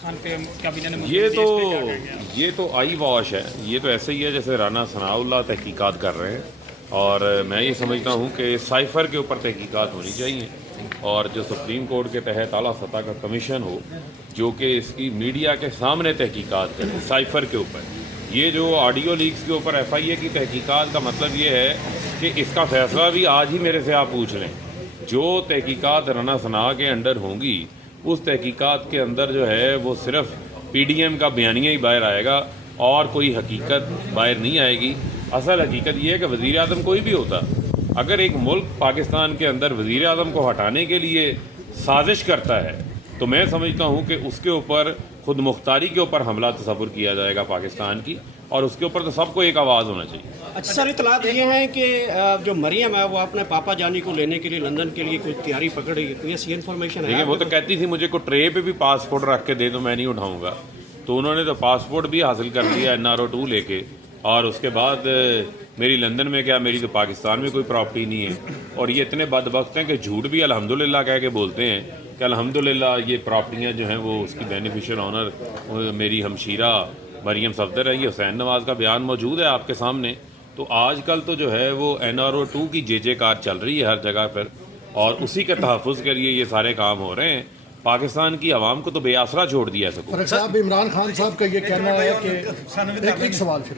खान पे कैबिनेट ने मुस्लिम देश पे क्या कह गया? ये तो आई वॉश है। ये तो ऐसे ही है जैसे राना सनाउल्लाह तहकीकात कर रहे हैं, और मैं ये समझता हूँ कि साइफ़र के ऊपर तहकीकात होनी चाहिए, और जो सुप्रीम कोर्ट के तहत आला सतह का कमीशन हो जो कि इसकी मीडिया के सामने तहकीकात करे साइफ़र के ऊपर। ये जो ऑडियो लीक्स के ऊपर FIA की तहकीकात का मतलब ये है कि इसका फ़ैसला भी आज ही मेरे से आप पूछ लें। जो तहकीकात राना सना के अंडर होंगी, उस तहकीकात के अंदर जो है वो सिर्फ PDM का बयानिया ही बाहर आएगा और कोई हकीकत बाहर नहीं आएगी। असल हकीकत ये है कि वज़ीर आज़म कोई भी होता, अगर एक मुल्क पाकिस्तान के अंदर वज़ीर आज़म को हटाने के लिए साजिश करता है तो मैं समझता हूँ कि उसके ऊपर खुद मुख्तारी के ऊपर हमला तस्वुर किया जाएगा पाकिस्तान की, और उसके ऊपर तो सबको एक आवाज़ होना चाहिए। अच्छा सर, इतलात ये हैं कि जो मरियम है वो अपने पापा जानी को लेने के लिए लंदन के लिए कोई तैयारी पकड़ रही है, कोई ऐसी इन्फॉर्मेशन है? देखिए, वो तो कहती थी मुझे को ट्रे पे भी पासपोर्ट रख के दे दो, मैं नहीं उठाऊंगा। तो उन्होंने तो पासपोर्ट भी हासिल कर लिया NRO 2 लेके, और उसके बाद मेरी लंदन में क्या, मेरी तो पाकिस्तान में कोई प्रॉपर्टी नहीं है। और ये इतने बदबख्त हैं कि झूठ भी अल्हम्दुलिल्लाह कह के बोलते हैं कि अल्हम्दुलिल्लाह ये प्रॉपर्टियाँ जो हैं वो उसकी बेनिफिशियल ऑनर मेरी हमशीरा मरियम सफदर है। ये हुसैन नवाज़ का बयान मौजूद है आपके सामने। तो आजकल तो जो है वो NRO 2 की जे कार चल रही है हर जगह पर, और उसी के तहफ़्फ़ुज़ के लिए ये सारे काम हो रहे हैं। पाकिस्तान की आवाम को तो बेआसरा छोड़ दिया सको। फरक साहब, इमरान खान साहब का ये कहना है कि एक सवाल फिर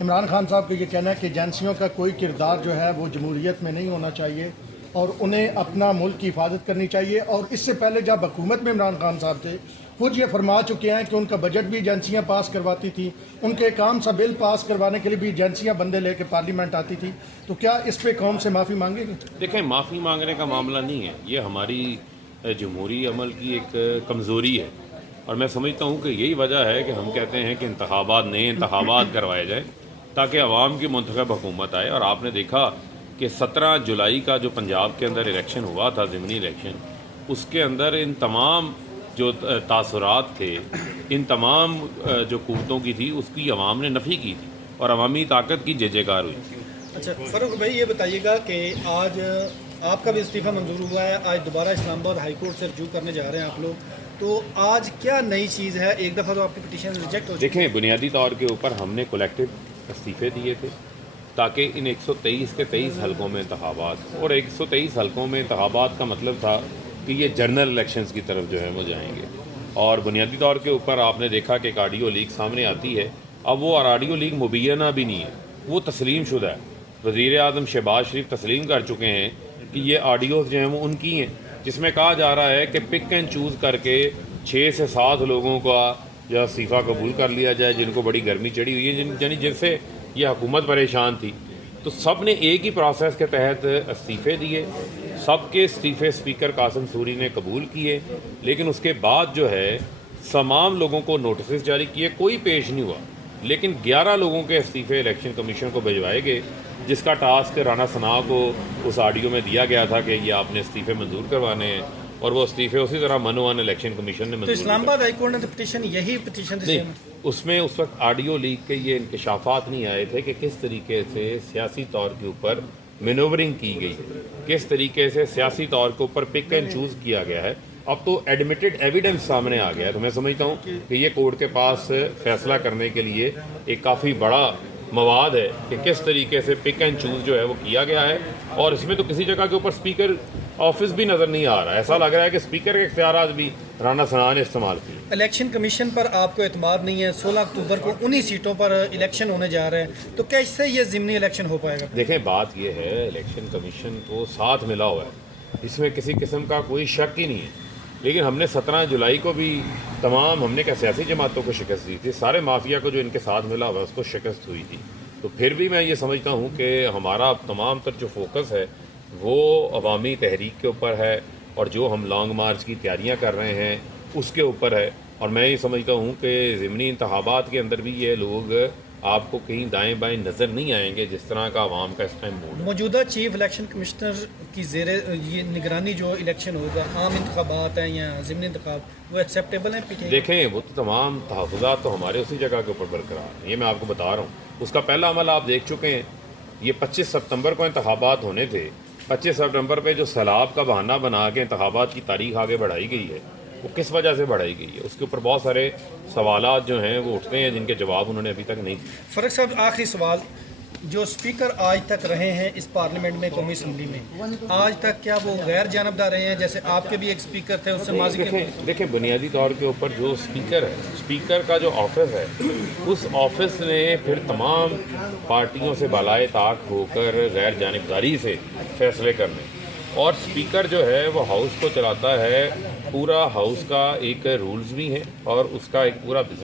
इमरान खान साहब का ये कहना है कि एजेंसियों का कोई किरदार जो है वो जमहूरियत में नहीं होना चाहिए और उन्हें अपना मुल्क की हिफाजत करनी चाहिए। और इससे पहले जब हुकूमत में इमरान खान साहब थे, खुद ये फरमा चुके हैं कि उनका बजट भी एजेंसियां पास करवाती थी, उनके काम सा बिल पास करवाने के लिए भी एजेंसियां बंदे लेके पार्लियामेंट आती थी। तो क्या इस पे कौम से माफ़ी मांगेंगे? देखें, माफ़ी मांगने का मामला नहीं है, ये हमारी जमहूरी अमल की एक कमज़ोरी है। और मैं समझता हूँ कि यही वजह है कि हम कहते हैं कि नए इंतखाबात करवाए जाए ताकि अवाम की मुंतखब हुकूमत आए। और आपने देखा कि 17 जुलाई का जो पंजाब के अंदर इलेक्शन हुआ था, ज़िमनी इलेक्शन, उसके अंदर इन तमाम जो तासुरात थे, इन तमाम जो कुव्वतों की थी, उसकी अवाम ने नफ़ी की थी और अवामी ताकत की जयकार हुई थी। अच्छा फ़ारूक भाई, ये बताइएगा कि आज आपका भी इस्तीफ़ा मंजूर हुआ है, आज दोबारा इस्लामाबाद हाई कोर्ट से रजू करने जा रहे हैं आप लोग, तो आज क्या नई चीज़ है? एक दफ़ा तो आपकी पिटीशन रिजेक्ट हो चुकी। देखें, बुनियादी तौर के ऊपर हमने कलेक्टिव इस्तीफ़े दिए थे ताकि इन 123 के 23 हलकों में इंतखाबात, और 123 हलकों में इंतखाबात का मतलब था कि ये जनरल इलेक्शंस की तरफ जो है वो जाएंगे। और बुनियादी तौर के ऊपर आपने देखा कि एक ऑडियो लीक सामने आती है। अब वो ऑडियो लीक मुबैना भी नहीं है, वो तस्लीम शुदा है। वज़ीर आज़म शहबाज शरीफ तस्लीम कर चुके हैं कि ये ऑडियोज़ जो हैं वो उनकी हैं, जिसमें कहा जा रहा है कि पिक एंड चूज़ करके 6 से 7 लोगों का जो इस्तीफ़ा कबूल कर लिया जाए जिनको बड़ी गर्मी चढ़ी हुई है, यानी जिनसे ये हुकूमत परेशान थी। तो सब ने एक ही प्रोसेस के तहत इस्तीफ़े दिए, सबके इस्तीफ़े स्पीकर कासिम सूरी ने कबूल किए, लेकिन उसके बाद जो है तमाम लोगों को नोटिस जारी किए, कोई पेश नहीं हुआ। लेकिन 11 लोगों के इस्तीफ़े इलेक्शन कमीशन को भिजवाए गए, जिसका टास्क राना सना को उस ऑडियो में दिया गया था कि ये आपने इस्तीफ़े मंजूर करवाने हैं, और वो इस्तीफ़े उसी तरह मनोवन इलेक्शन कमीशन ने तो मंजूर इस्लामाबाद हाई कोर्ट ने तो पिटीशन यही पिटीशन नहीं, उसमें उस वक्त ऑडियो लीक के ये इंकशाफात नहीं आए थे कि किस तरीके से सियासी तौर के ऊपर मैनूवरिंग की गई, किस तरीके से सियासी तौर के ऊपर पिक एंड चूज़ किया गया है। अब तो एडमिटेड एविडेंस सामने आ गया है। तो मैं समझता हूँ कि ये कोर्ट के पास फैसला करने के लिए एक काफ़ी बड़ा मवाद है कि किस तरीके से पिक एंड चूज़ जो है वो किया गया है। और इसमें तो किसी जगह के ऊपर स्पीकर ऑफिस भी नज़र नहीं आ रहा, ऐसा लग रहा है कि स्पीकर के इख्तियारात भी राना सना ने इस्तेमाल किए। इलेक्शन कमीशन पर आपको एतमाद नहीं है? 16 अक्टूबर को उन्हीं सीटों पर इलेक्शन होने जा रहे हैं, तो कैसे ये ज़िमनी इलेक्शन हो पाएगा? देखें, बात यह है, इलेक्शन कमीशन तो साथ मिला हुआ है, इसमें किसी किस्म का कोई शक ही नहीं है। लेकिन हमने 17 जुलाई को भी हमने क्या सियासी जमातों को शिकस्त दी थी, सारे माफिया को जो इनके साथ मिला हुआ है उसको शिकस्त हुई थी। तो फिर भी मैं ये समझता हूँ कि हमारा तमाम तर जो फोकस है वो अवामी तहरीक के ऊपर है, और जो हम लॉन्ग मार्च की तैयारियाँ कर रहे हैं उसके ऊपर है। और मैं ये समझता हूँ कि ज़िमनी इंतखाबात के अंदर भी ये लोग आपको कहीं दाएं बाएं नज़र नहीं आएंगे जिस तरह का आवाम का इस टाइम मूड है। मौजूदा चीफ इलेक्शन कमिश्नर की ज़ेरे ये निगरानी जो इलेक्शन होगा, आम इंतखाबात हैं या ज़िमनी इंतखाब, वो एक्सेप्टेबल हैं? देखें, वो तो तमाम तहफ़्फ़ुज़ात तो हमारे उसी जगह के ऊपर बरकरार हैं, ये मैं आपको बता रहा हूँ। उसका पहला अमल आप देख चुके हैं, ये 25 सितंबर को इंतखाबात होने थे। 25 सितंबर पे जो सैलाब का बहाना बना के इंतखाबात की तारीख आगे बढ़ाई गई है, وہ کس وجہ سے بڑھائی گئی ہے. اس کے اوپر بہت سارے سوالات جو ہیں وہ اٹھتے ہیں جن کے جواب انہوں نے ابھی تک نہیں دیے. فرق صاحب آخری سوال، جو اسپیکر آج تک رہے ہیں اس پارلیمنٹ میں، قومی اسمبلی میں، آج تک کیا وہ غیر جانبدار رہے ہیں؟ جیسے آپ کے بھی ایک اسپیکر تھے، اس سے ماضی کے دیکھیں بنیادی طور کے اوپر جو اسپیکر ہے، اسپیکر کا جو آفس ہے، اس آفس نے پھر تمام پارٹیوں سے بالائے طاق ہو کر غیر جانبداری سے فیصلے کرنے، اور اسپیکر جو ہے وہ ہاؤس کو چلاتا ہے. پورا ہاؤس کا ایک رولز بھی ہیں اور اس کا ایک پورا